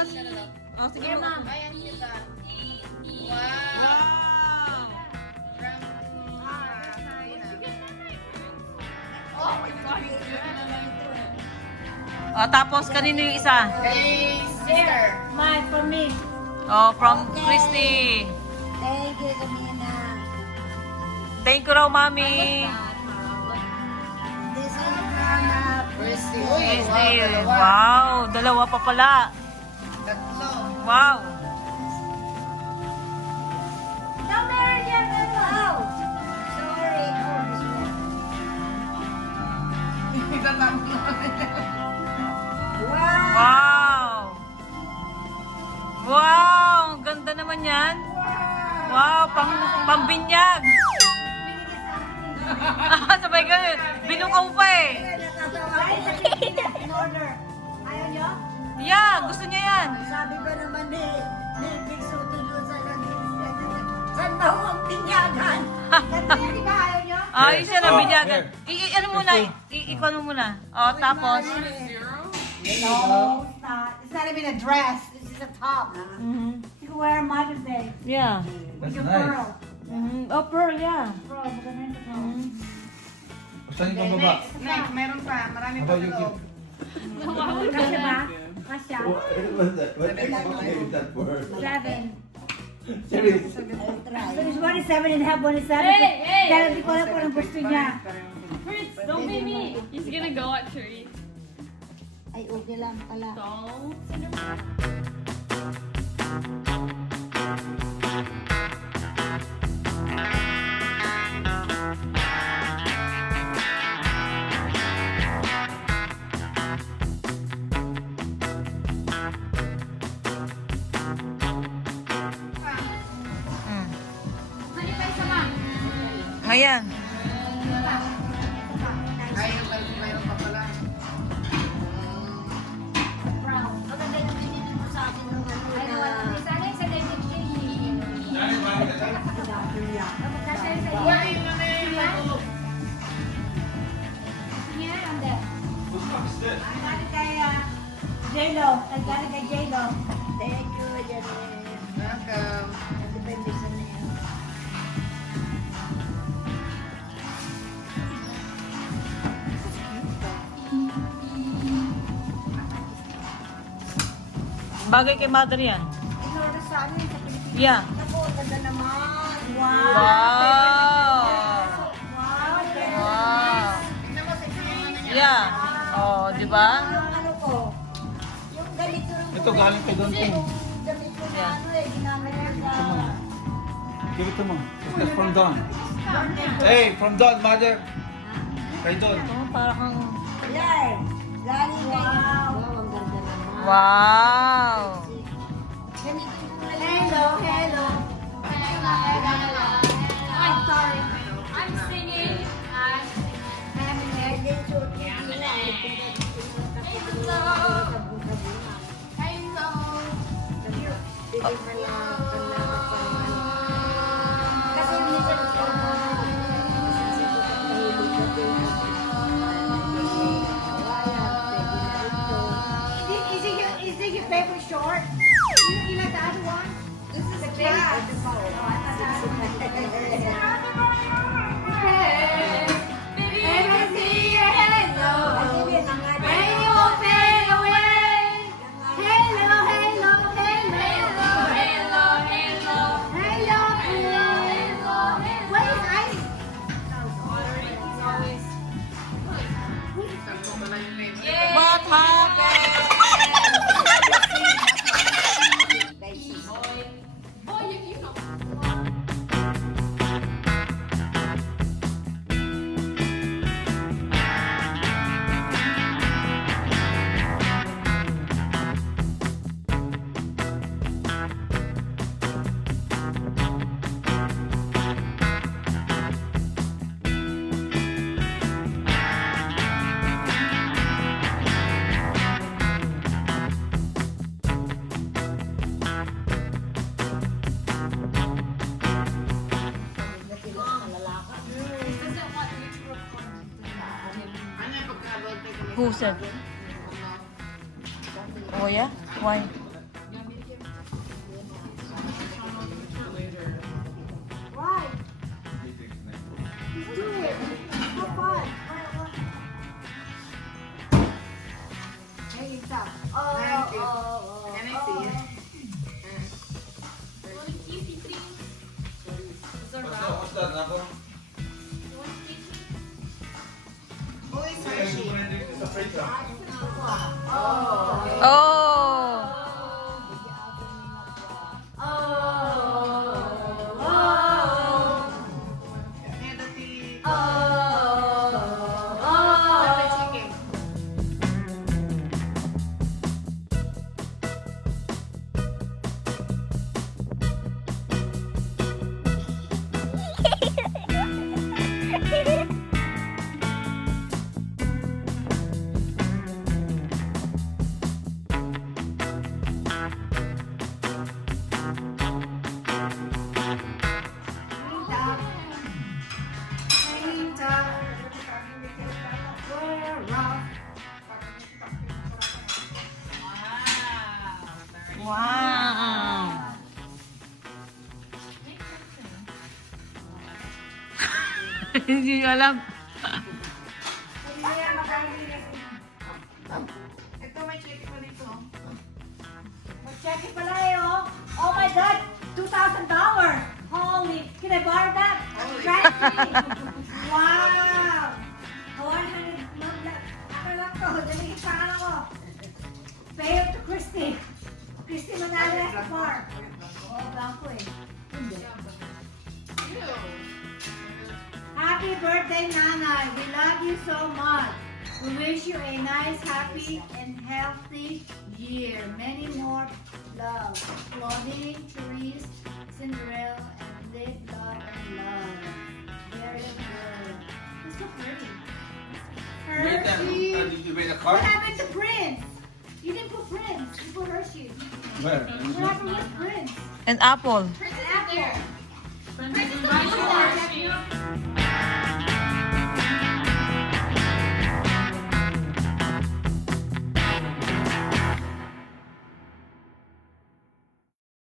Tapos? Oh, sige mo. Ayan kita. Wow. Wow! Oh my God. Oh, tapos kanino yung isa? Hey, sister. Mine for me. Oh, from Christy. Thank you, Camina. Thank you raw, Mami. This is from Christy. Uy, Christy. dalawa. Wow, dalawa pa pala. Tatlo. Wow. No, Mary, yes, hello. Sorry. Oh, this one. Wow. Wow. Wow, ang ganda naman yan. Wow, pambinyag. Sabay ka, binukaw pa eh. In order. Ayaw nyo? Yeah, gusto niya yan. Sabi ba naman ni Big Soto doon sa saan ba ho ang pinyagan? Ganito yan, di ba? Ayaw nyo? Ay, siya na binyagan. Ano muna, ikaw muna. Oh, tapos. No, it's not. It's not even a dress. This is a top. You can wear on Mother's Day. Yeah. With your pearl. Oh, pearl, yeah. Pearl, maganda yung pearl. Saan yung pababa? Next, meron pa. Marami How pa about you sa loob. Kasya ba? Kasya? What is that word? 7. Serious? So there's one is 7 and a half, one is 7. Kaya hindi ko alam kung anong gusto niya. Fritz, don't be me. He's gonna go at 3. Ay, okay lang pala. Don't. Ayan. Ay, mayroon pa pala. Maganda yung binili mo sa akin ng ano Wala yung ano yung loob. J-Lo. Nagkala kay J-Lo. Thank you, Janine. Welcome. Depende sa niya. Bagay kay mother yan. In-order sa ano sa Pilipinas. Yeah. Ako, ganda naman. Wow. Wow. Wow. Wow. Tingnan mo, tingnan mo ano niya. Yeah. Oh, di ba? Yung ano ko, yung ganito rin Ito, galing kay Don King. Yung ganito na ano eh, ginamit ko sa... Give it to mo. It's from Don. Hey, from Don, mother. Kay Don. Oh, para kang... Yan. Galing kay... Wow, ang ganda naman. Wow. Ganito yung kulay. Hello, hello. I'm sorry. I'm singing. Is it your favorite short? You like the other one? This is a class. What happened? Who said? Oh yeah? Why? Thank you. Can I see it? What's that, Nako? Who is Hershey? It's a freezer. Oh, okay. Oh! And the tea. Chicken. Wow! Hindi nyo alam. Ito may chicken pa dito. Check it pala eh, oh. Oh my God, $2,000. Holy, can I borrow that? Right? Wow. 100, ano lang to, daligit sa kanan ko. Pay up to Christy. Christy Manalo at the bar. Oh, blanco eh. Happy birthday, Nanay. We love you so much. We wish you a nice, happy, and healthy year. Many more love. Claudine, Therese, Cinderella, and live, love, and love. Very good. It's so pretty. Hershey. Did you make a What card? happened to Prince? You didn't put Prince. You put Hershey. Where? What happened with Prince? And apple. Apple. Princess is right.